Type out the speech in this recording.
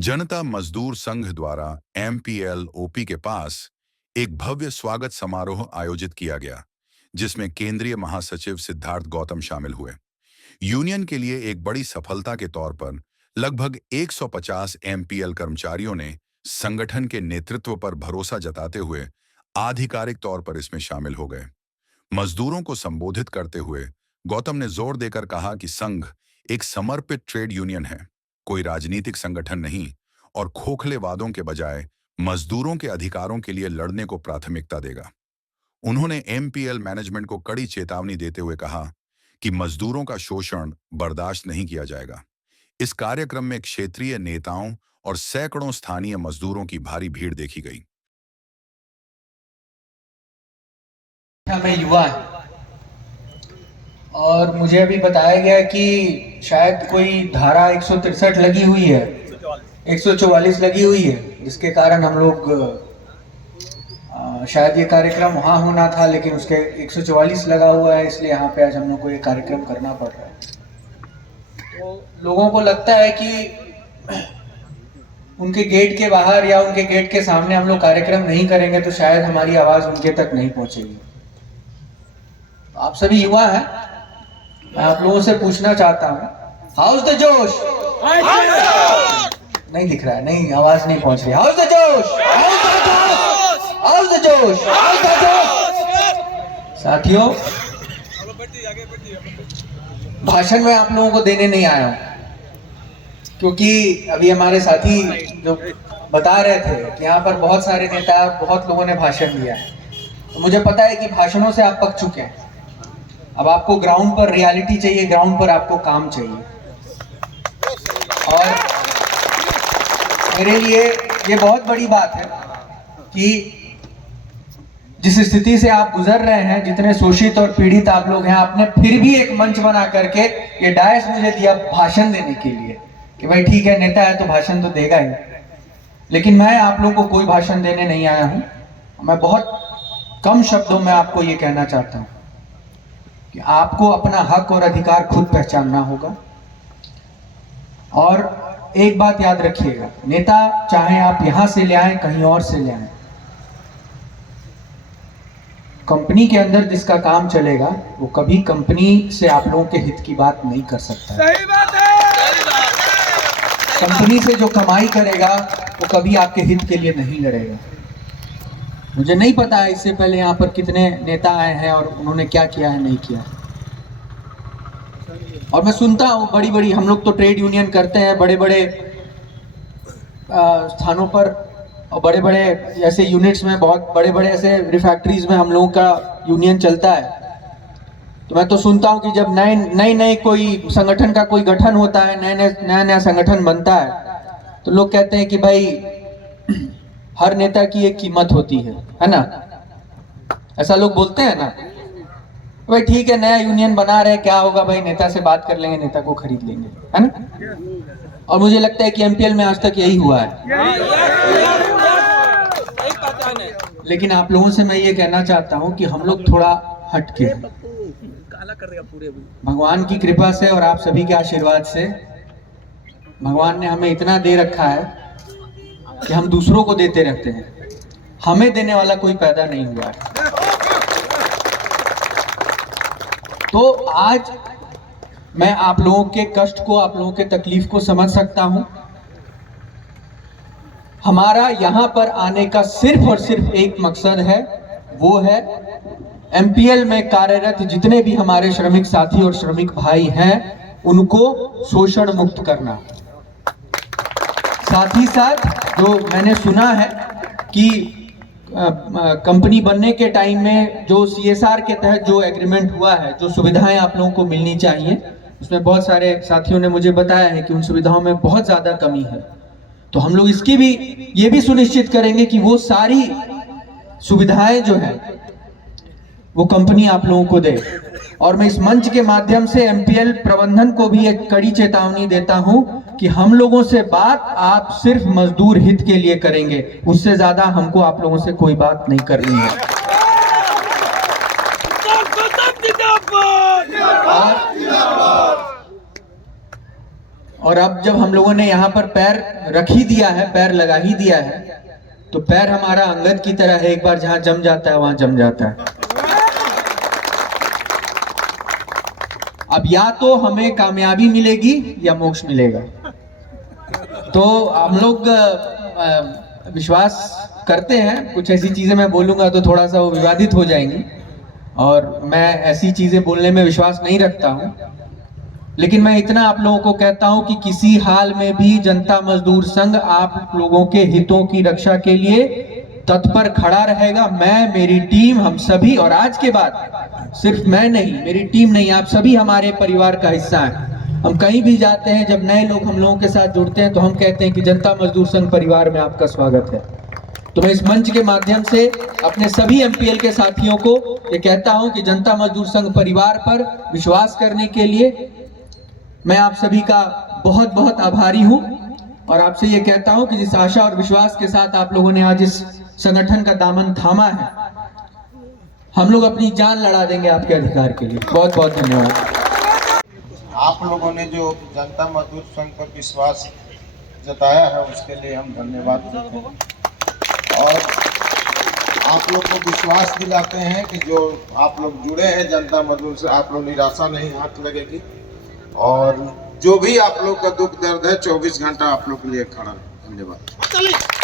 जनता मजदूर संघ द्वारा एमपीएल ओपी के पास एक भव्य स्वागत समारोह आयोजित किया गया, जिसमें केंद्रीय महासचिव सिद्धार्थ गौतम शामिल हुए। यूनियन के लिए एक बड़ी सफलता के तौर पर लगभग 150 एमपीएल कर्मचारियों ने संगठन के नेतृत्व पर भरोसा जताते हुए आधिकारिक तौर पर इसमें शामिल हो गए। मजदूरों को संबोधित करते हुए गौतम ने जोर देकर कहा कि संघ एक समर्पित ट्रेड यूनियन है, कोई राजनीतिक संगठन नहीं, और खोखले वादों के बजाय मजदूरों के अधिकारों के लिए लड़ने को प्राथमिकता देगा। उन्होंने एमपीएल मैनेजमेंट को कड़ी चेतावनी देते हुए कहा कि मजदूरों का शोषण बर्दाश्त नहीं किया जाएगा। इस कार्यक्रम में क्षेत्रीय नेताओं और सैकड़ों स्थानीय मजदूरों की भारी भीड़ देखी गई। मैं युवा है और मुझे अभी बताया गया कि शायद कोई धारा 163 लगी हुई है, 144 लगी हुई है, जिसके कारण हम लोग शायद ये कार्यक्रम वहाँ होना था, लेकिन उसके 144 लगा हुआ है, इसलिए यहाँ पे आज हम लोग को ये कार्यक्रम करना पड़ रहा है। तो लोगों को लगता है कि उनके गेट के बाहर या उनके गेट के सामने हम लोग कार्यक्रम नहीं करेंगे तो शायद हमारी आवाज़ उनके तक नहीं पहुँचेगी। आप सभी युवा हैं, मैं आप लोगों से पूछना चाहता हूं, हाउस द जोश? नहीं दिख रहा है, नहीं, आवाज नहीं पहुंच रही। हाउस द जोश? हाउस द जोश? साथियों, भाषण में आप लोगों को देने नहीं आया हूं, क्योंकि अभी हमारे साथी जो बता रहे थे कि यहाँ पर बहुत सारे नेता, बहुत लोगों ने भाषण दिया है, तो मुझे पता है कि भाषणों से आप पक चुके हैं। अब आपको ग्राउंड पर रियलिटी चाहिए, ग्राउंड पर आपको काम चाहिए। और मेरे लिए ये बहुत बड़ी बात है कि जिस स्थिति से आप गुजर रहे हैं, जितने शोषित और पीड़ित आप लोग हैं, आपने फिर भी एक मंच बना करके ये डायस मुझे दिया भाषण देने के लिए कि भाई ठीक है, नेता है तो भाषण तो देगा ही। लेकिन मैं आप लोगों को कोई भाषण देने नहीं आया हूं। मैं बहुत कम शब्दों में आपको ये कहना चाहता हूं कि आपको अपना हक और अधिकार खुद पहचानना होगा। और एक बात याद रखिएगा, नेता चाहे आप यहां से ले आए, कहीं और से ले आए, कंपनी के अंदर जिसका काम चलेगा वो कभी कंपनी से आप लोगों के हित की बात नहीं कर सकता। सही बात है। कंपनी से जो कमाई करेगा वो कभी आपके हित के लिए नहीं लड़ेगा। मुझे नहीं पता है इससे पहले यहाँ पर कितने नेता आए हैं और उन्होंने क्या किया है, नहीं किया। और मैं सुनता हूँ बड़ी बड़ी, हम लोग तो ट्रेड यूनियन करते हैं बड़े बड़े स्थानों पर और बड़े बड़े ऐसे यूनिट्स में, बहुत बड़े बड़े ऐसे रिफैक्ट्रीज में हम लोगों का यूनियन चलता है। तो मैं तो सुनता हूँ कि जब नई कोई संगठन का कोई गठन होता है, नया संगठन बनता है, तो लोग कहते हैं कि भाई हर नेता की एक कीमत होती है ना? ऐसा लोग बोलते हैं ना। भाई ठीक है, नया यूनियन बना रहे, क्या होगा भाई, नेता से बात कर लेंगे, नेता को खरीद लेंगे, है ना? और मुझे लगता है कि एमपीएल में आज तक यही हुआ है। लेकिन आप लोगों से मैं ये कहना चाहता हूं कि हम लोग थोड़ा हटके, भगवान की कृपा से और आप सभी के आशीर्वाद से भगवान ने हमें इतना दे रखा है कि हम दूसरों को देते रहते हैं, हमें देने वाला कोई पैदा नहीं हुआ है। तो आज मैं आप लोगों के कष्ट को, आप लोगों के तकलीफ को समझ सकता हूं। हमारा यहां पर आने का सिर्फ और सिर्फ एक मकसद है, वो है एमपीएल में कार्यरत जितने भी हमारे श्रमिक साथी और श्रमिक भाई हैं, उनको शोषण मुक्त करना। साथ ही साथ जो मैंने सुना है कि कंपनी बनने के टाइम में जो सीएसआर के तहत जो एग्रीमेंट हुआ है, जो सुविधाएं आप लोगों को मिलनी चाहिए, उसमें बहुत सारे साथियों ने मुझे बताया है कि उन सुविधाओं में बहुत ज़्यादा कमी है। तो हम लोग इसकी भी ये भी सुनिश्चित करेंगे कि वो सारी सुविधाएं जो है वो कंपनी आप लोगों को दे। और मैं इस मंच के माध्यम से एमपीएल प्रबंधन को भी एक कड़ी चेतावनी देता हूं कि हम लोगों से बात आप सिर्फ मजदूर हित के लिए करेंगे, उससे ज्यादा हमको आप लोगों से कोई बात नहीं करनी है। और अब जब हम लोगों ने यहाँ पर पैर रख ही दिया है, पैर लगा ही दिया है, तो पैर हमारा अंगद की तरह है, एक बार जहां जम जाता है वहां जम जाता है। अब या तो हमें कामयाबी मिलेगी या मोक्ष मिलेगा। तो हम लोग विश्वास करते हैं, कुछ ऐसी चीजें मैं बोलूंगा तो थोड़ा सा वो विवादित हो जाएंगी, और मैं ऐसी चीजें बोलने में विश्वास नहीं रखता हूं। लेकिन मैं इतना आप लोगों को कहता हूं कि किसी हाल में भी जनता मजदूर संघ आप लोगों के हितों की रक्षा के लिए तत्पर खड़ा रहेगा। मैं, मेरी टीम, हम सभी, और आज के बाद सिर्फ मैं नहीं, मेरी टीम नहीं, आप सभी हमारे परिवार का हिस्सा हैं। हम कहीं भी जाते हैं, जब नए लोग हम लोगों के साथ जुड़ते हैं तो हम कहते हैं कि जनता मजदूर संघ परिवार में आपका स्वागत है। तो मैं इस मंच के माध्यम से अपने सभी एमपीएल के साथियों को ये कहता हूं कि जनता मजदूर संघ परिवार पर विश्वास करने के लिए मैं आप सभी का बहुत बहुत आभारी हूं, और आपसे ये कहता हूं कि जिस आशा और विश्वास के साथ आप लोगों ने आज इस संगठन का दामन थामा है, हम लोग अपनी जान लड़ा देंगे आपके अधिकार के लिए। बहुत बहुत धन्यवाद। आप लोगों ने जो जनता मजदूर संघ पर विश्वास जताया है उसके लिए हम धन्यवाद देते हैं, और आप लोग को विश्वास दिलाते हैं कि जो आप लोग जुड़े हैं जनता मजदूर से, आप लोग निराशा नहीं हाथ लगेगी, और जो भी आप लोग का दुख दर्द है 24 घंटा आप लोग के लिए खड़ा है। धन्यवाद।